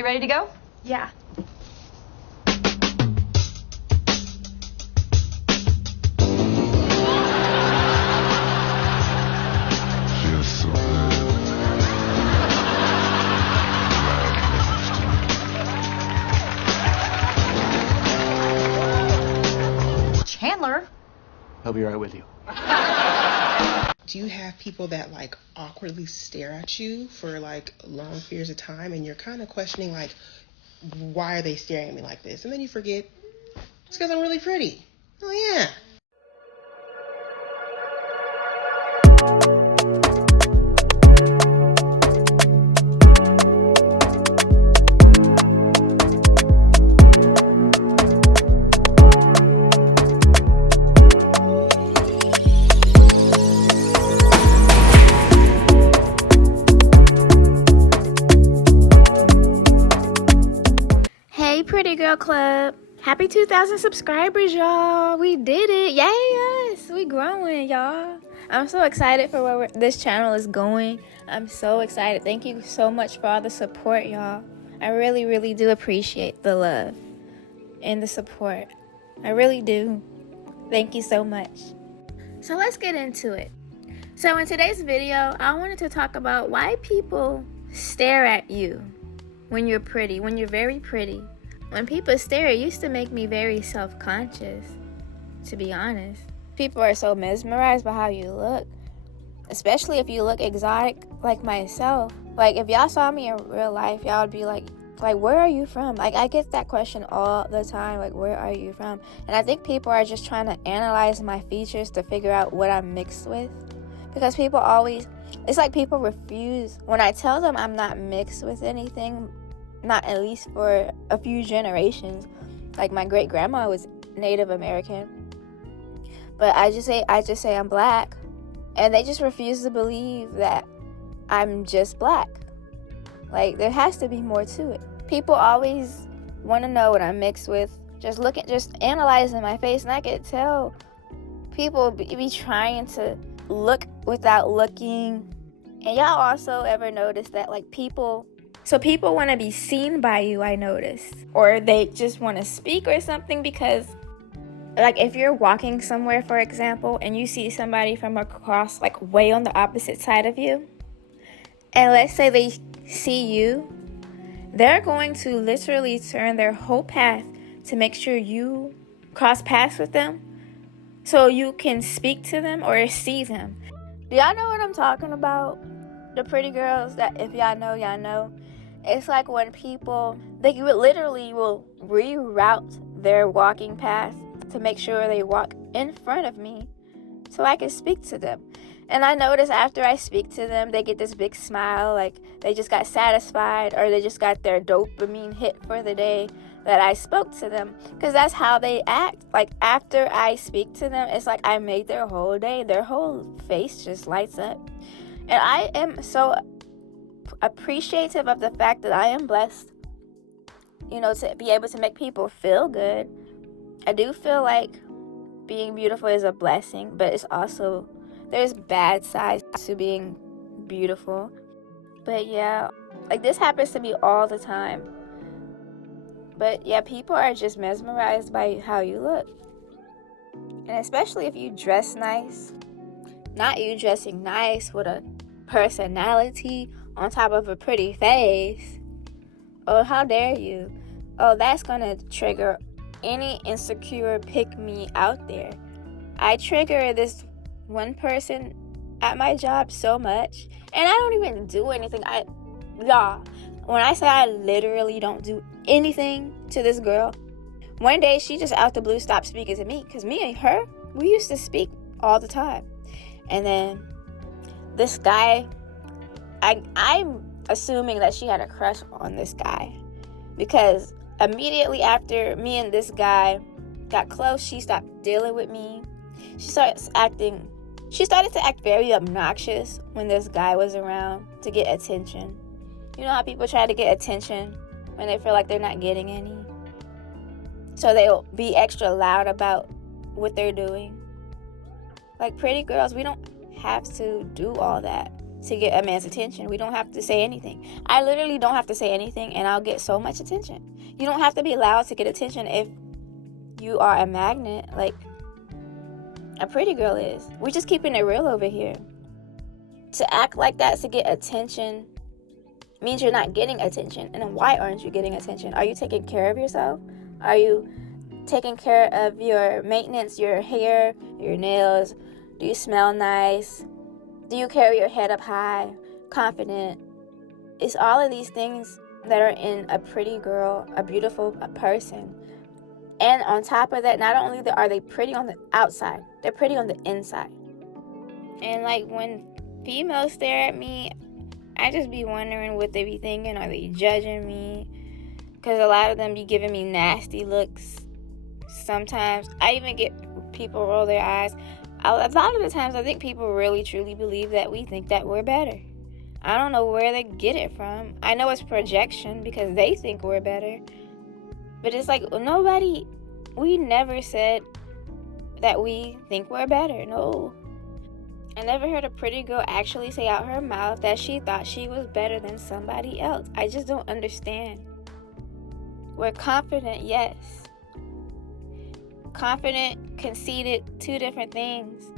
You ready to go? Yeah. Chandler? He'll be right with you. Do you have people that like awkwardly stare at you for like long periods of time and you're kind of questioning like, why are they staring at me like this? And then you forget, it's because I'm really pretty. Oh yeah. Hey, Pretty Girl Club. Happy 2,000 subscribers, y'all. We did it. Yes, we growing, y'all. I'm so excited for where this channel is going. I'm so excited. Thank you so much for all the support, y'all. I really, really do appreciate the love and the support. I really do. Thank you so much. So let's get into it. So in today's video, I wanted to talk about why people stare at you when you're pretty, when you're very pretty. When people stare, it used to make me very self-conscious, to be honest. People are so mesmerized by how you look, especially if you look exotic like myself. Like, if y'all saw me in real life, y'all would be like, where are you from? Like, I get that question all the time, like, where are you from? And I think people are just trying to analyze my features to figure out what I'm mixed with. Because people always, it's like people refuse. When I tell them I'm not mixed with anything, not at least for a few generations. Like, my great grandma was Native American, but I just say I'm black, and they just refuse to believe that I'm just black. Like, there has to be more to it. People always want to know what I'm mixed with. Just analyzing my face, and I could tell people be trying to look without looking. And y'all also ever notice that, like, people want to be seen by you, I noticed. Or they just want to speak or something, because, like, if you're walking somewhere, for example, and you see somebody from across, like, way on the opposite side of you, and let's say they see you, they're going to literally turn their whole path to make sure you cross paths with them so you can speak to them or see them. Do y'all know what I'm talking about? The pretty girls, that if y'all know, y'all know. It's like when people, they literally will reroute their walking path to make sure they walk in front of me so I can speak to them. And I notice after I speak to them, they get this big smile, like they just got satisfied, or they just got their dopamine hit for the day that I spoke to them. Because that's how they act. Like, after I speak to them, it's like I made their whole day. Their whole face just lights up. And I am so appreciative of the fact that I am blessed, to be able to make people feel good. I do feel like being beautiful is a blessing, but it's also, there's bad sides to being beautiful. But yeah, like, this happens to me all the time. But yeah, people are just mesmerized by how you look. And especially if you dress nice. Not you dressing nice with a personality on top of a pretty face. Oh, how dare you? Oh, that's gonna trigger any insecure pick-me out there. I trigger this one person at my job so much, and I don't even do anything. Y'all, when I say I literally don't do anything to this girl, one day she just out the blue stopped speaking to me, because me and her, we used to speak all the time. And then this guy, I'm assuming that she had a crush on this guy, because immediately after me and this guy got close, she stopped dealing with me. She started to act very obnoxious when this guy was around to get attention. You know how people try to get attention when they feel like they're not getting any? So they'll be extra loud about what they're doing. Like, pretty girls, we don't have to do all that. to get a man's attention. We don't have to say anything. I literally don't have to say anything, and I'll get so much attention. You don't have to be loud to get attention if you are a magnet, like a pretty girl is. We're just keeping it real over here. To act like that to get attention means you're not getting attention. And then why aren't you getting attention? Are you taking care of yourself? Are you taking care of your maintenance, your hair, your nails? Do you smell nice? Do you carry your head up high, confident? It's all of these things that are in a pretty girl, a beautiful person. And on top of that, not only are they pretty on the outside, they're pretty on the inside. And like when females stare at me, I just be wondering what they be thinking. Are they judging me? Because a lot of them be giving me nasty looks. Sometimes I even get people roll their eyes. A lot of the times I think people really truly believe that we think that we're better. I don't know where they get it from. I know it's projection because they think we're better. But it's like we never said that we think we're better. No. I never heard a pretty girl actually say out her mouth that she thought she was better than somebody else. I just don't understand. We're confident, yes. Confident, conceited, two different things.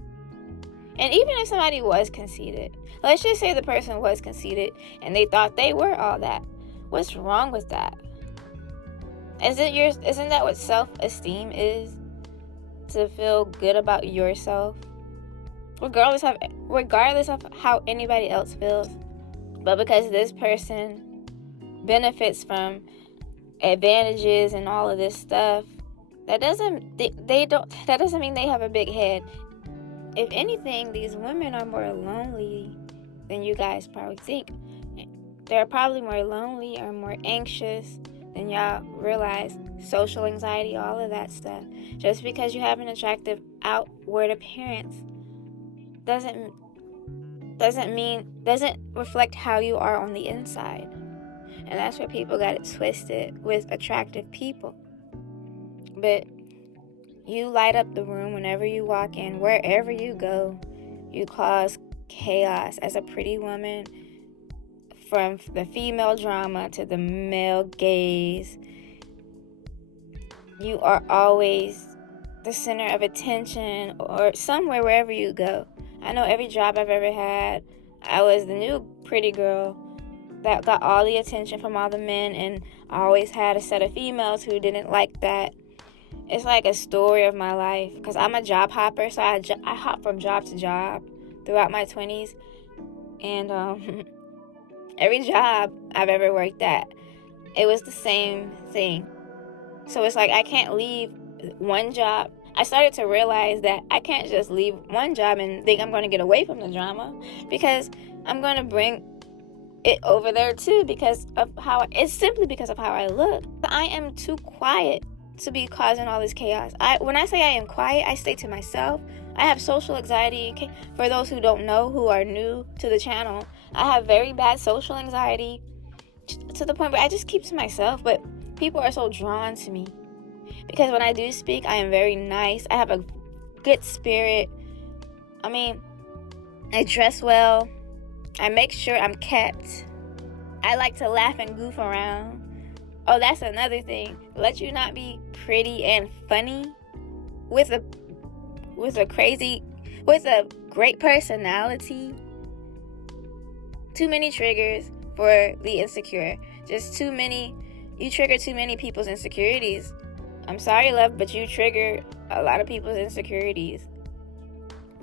And even if somebody was conceited, let's just say the person was conceited and they thought they were all that. What's wrong with that? Isn't that what self-esteem is? To feel good about yourself? Regardless of how anybody else feels. But because this person benefits from advantages and all of this stuff, that doesn't mean they have a big head. If anything, these women are more lonely than you guys probably think. They're probably more lonely or more anxious than y'all realize. Social anxiety, all of that stuff. Just because you have an attractive outward appearance doesn't reflect how you are on the inside. And that's where people got it twisted with attractive people. But you light up the room whenever you walk in, wherever you go. You cause chaos as a pretty woman, from the female drama to the male gaze. You are always the center of attention or somewhere wherever you go. I know every job I've ever had, I was the new pretty girl that got all the attention from all the men, and I always had a set of females who didn't like that. It's like a story of my life, because I'm a job hopper, so I hop from job to job throughout my 20s, and every job I've ever worked at, it was the same thing. So it's like I can't leave one job. I started to realize that I can't just leave one job and think I'm going to get away from the drama, because I'm going to bring it over there too, because of it's simply because of how I look. I am too quiet to be causing all this chaos. When I say I am quiet, I stay to myself. I have social anxiety. For those who don't know, who are new to the channel, I have very bad social anxiety to the point where I just keep to myself, but people are so drawn to me because when I do speak, I am very nice. I have a good spirit. I mean, I dress well. I make sure I'm kept. I like to laugh and goof around. Oh, that's another thing. Let you not be pretty and funny with a great personality. Too many triggers for the insecure. You trigger too many people's insecurities. I'm sorry, love, but you trigger a lot of people's insecurities.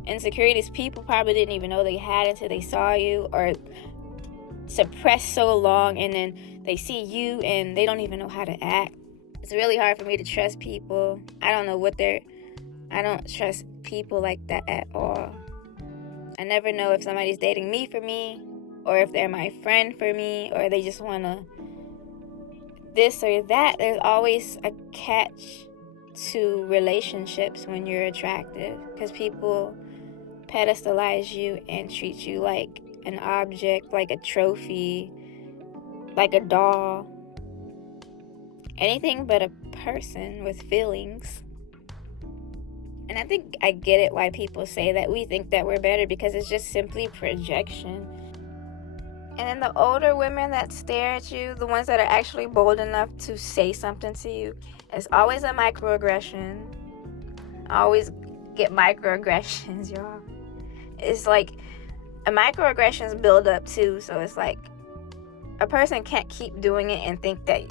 Insecurities people probably didn't even know they had until they saw you, or suppressed so long, and then they see you and they don't even know how to act. It's really hard for me to trust people. I don't trust people like that at all. I never know if somebody's dating me for me, or if they're my friend for me, or they just want to this or that. There's always a catch to relationships when you're attractive, because people pedestalize you and treat you like an object, like a trophy, like a doll. Anything but a person with feelings. And I think I get it why people say that we think that we're better, because it's just simply projection. And then the older women that stare at you, the ones that are actually bold enough to say something to you, it's always a microaggression. I always get microaggressions, y'all. It's like a microaggressions build up too, so it's like a person can't keep doing it and think that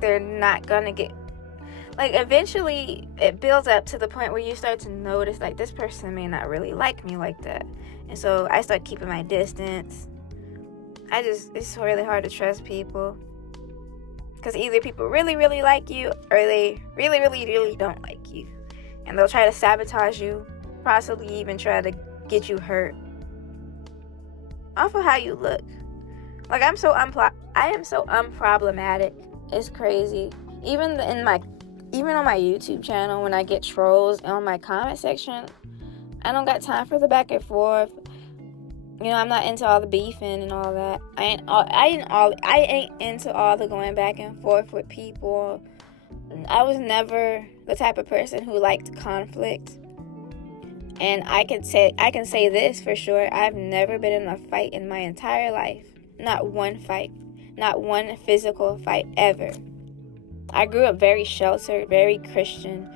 they're not gonna get, like, eventually it builds up to the point where you start to notice, like, this person may not really like me like that. And so I start keeping my distance. It's really hard to trust people, because either people really, really like you, or they really, really, really don't like you. And they'll try to sabotage you, possibly even try to get you hurt off of how you look. Like, I am so unproblematic. It's crazy. Even on my YouTube channel, when I get trolls on my comment section, I don't got time for the back and forth. You know, I'm not into all the beefing and all that. I ain't into all the going back and forth with people. I was never the type of person who liked conflict. And I can say this for sure. I've never been in a fight in my entire life. Not one fight. Not one physical fight ever. I grew up very sheltered, very Christian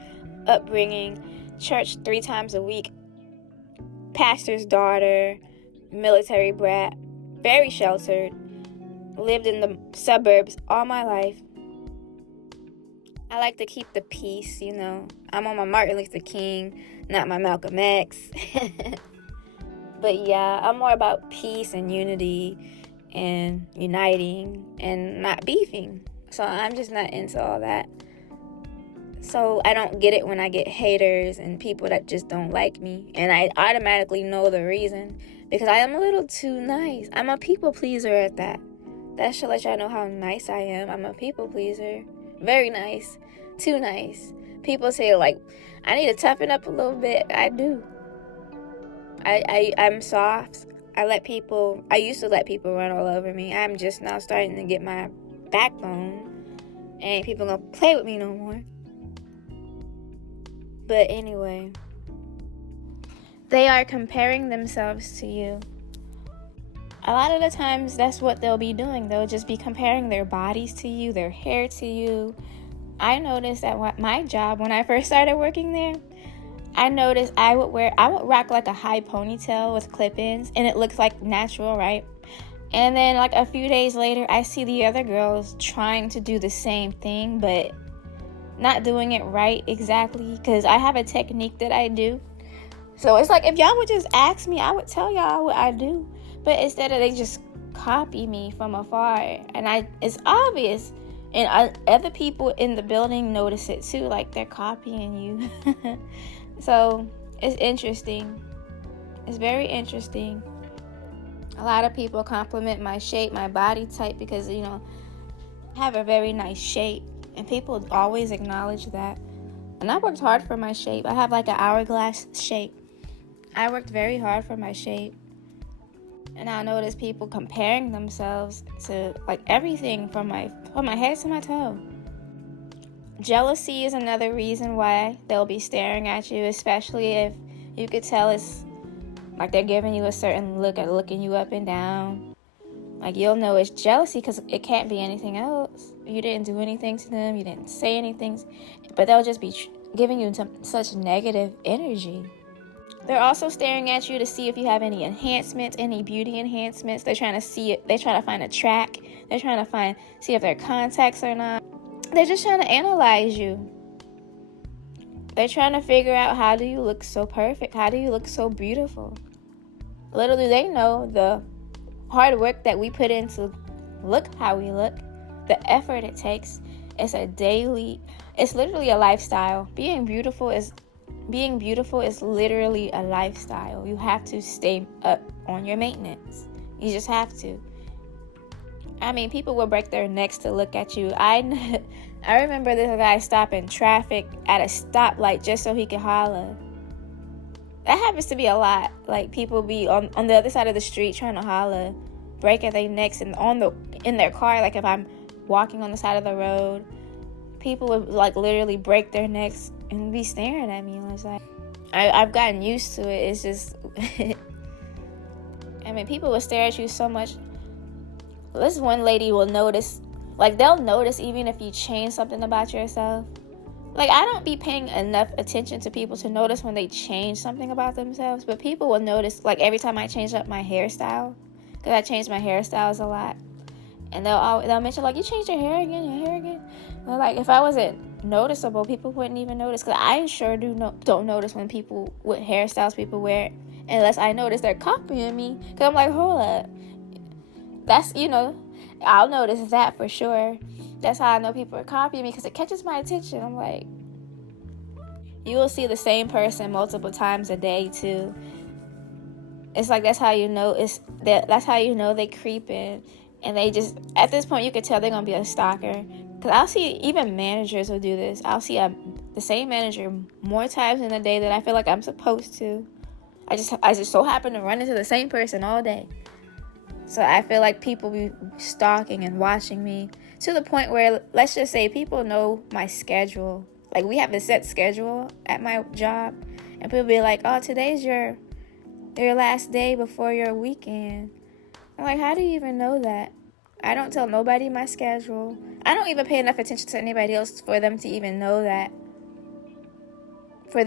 upbringing, church 3 times a week, pastor's daughter, military brat, very sheltered, lived in the suburbs all my life. I like to keep the peace, you know. I'm on my Martin Luther King, not my Malcolm X. But yeah, I'm more about peace and unity and uniting and not beefing. So I'm just not into all that. So I don't get it when I get haters and people that just don't like me. And I automatically know the reason, because I am a little too nice. I'm a people pleaser at that. That should let y'all know how nice I am. I'm a people pleaser. Very nice. Too nice. People say, like, I need to toughen up a little bit. I do. I'm soft. I used to let people run all over me. I'm just now starting to get my backbone. Ain't people gonna play with me no more. But anyway, they are comparing themselves to you. A lot of the times, that's what they'll be doing. They'll just be comparing their bodies to you, their hair to you. I noticed at my job, when I first started working there, I noticed I would rock like a high ponytail with clip-ins, and it looks like natural, right? And then like a few days later, I see the other girls trying to do the same thing, but not doing it right exactly, because I have a technique that I do. So it's like, if y'all would just ask me, I would tell y'all what I do. But instead of, they just copy me from afar. And it's obvious. And other people in the building notice it too, like they're copying you. So it's interesting. It's very interesting. A lot of people compliment my shape, my body type, because, you know, I have a very nice shape. And people always acknowledge that. And I worked hard for my shape. I have like an hourglass shape. I worked very hard for my shape. And I notice people comparing themselves to like everything from my head to my toe. Jealousy is another reason why they'll be staring at you, especially if you could tell it's like they're giving you a certain look, or looking you up and down. Like, you'll know it's jealousy because it can't be anything else. You didn't do anything to them. You didn't say anything. But they'll just be giving you such negative energy. They're also staring at you to see if you have any enhancements, any beauty enhancements. They're trying to see it. They're trying to find a track. They're trying to see if there are contacts or not. They're just trying to analyze you. They're trying to figure out, how do you look so perfect? How do you look so beautiful? Little do they know the hard work that we put in to look how we look, the effort it takes. It's literally a lifestyle. Being beautiful is literally a lifestyle. You have to stay up on your maintenance. You just have to. I mean, people will break their necks to look at you. I remember this guy stopping traffic at a stoplight just so he could holler. That happens to be a lot. Like, people be on the other side of the street trying to holler, breaking their necks and in their car. Like, if I'm walking on the side of the road, people would like literally break their necks and be staring at me. And I was like, I've gotten used to it. It's just, I mean, people will stare at you so much. This one lady will notice, like, they'll notice even if you change something about yourself. Like, I don't be paying enough attention to people to notice when they change something about themselves, but people will notice, like, every time I change up my hairstyle, because I change my hairstyles a lot, and they'll mention, like, you changed your hair again. Well, like, if I wasn't noticeable, people wouldn't even notice, because I sure don't notice when people, what hairstyles people wear, unless I notice they're copying me, because I'm like, hold up. That's, I'll notice that for sure. That's how I know people are copying me, because it catches my attention. I'm like, you will see the same person multiple times a day too. It's like that's how you know that's how you know they creeping, and they just, at this point you can tell they're gonna be a stalker. Because I'll see even managers will do this. I'll see the same manager more times in a day than I feel like I'm supposed to. I just so happen to run into the same person all day. So I feel like people be stalking and watching me to the point where, let's just say, people know my schedule. Like, we have a set schedule at my job, and people be like, oh, today's your last day before your weekend. I'm like, how do you even know that? I don't tell nobody my schedule. I don't even pay enough attention to anybody else for them to even know that. I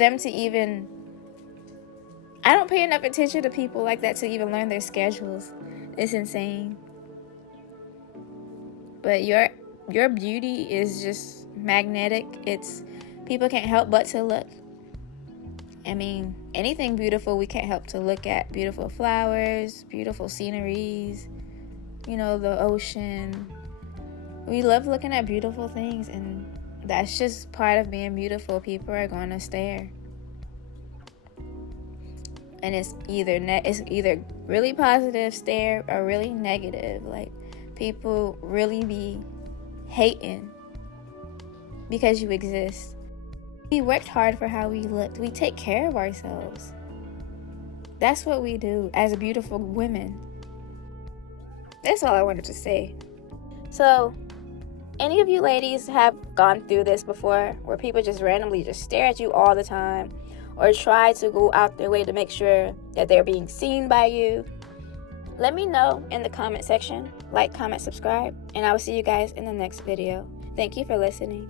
don't pay enough attention to people like that to even learn their schedules. It's insane. But your beauty is just magnetic. People can't help but to look. I mean, anything beautiful we can't help to look at. Beautiful flowers, beautiful sceneries, the ocean. We love looking at beautiful things, and that's just part of being beautiful. People are going to stare. And it's either really positive stare or really negative. Like, people really be hating because you exist. We worked hard for how we looked. We take care of ourselves. That's what we do as beautiful women. That's all I wanted to say. So, any of you ladies have gone through this before, where people just randomly just stare at you all the time, or try to go out their way to make sure that they're being seen by you? Let me know in the comment section. Like, comment, subscribe, and I will see you guys in the next video. Thank you for listening.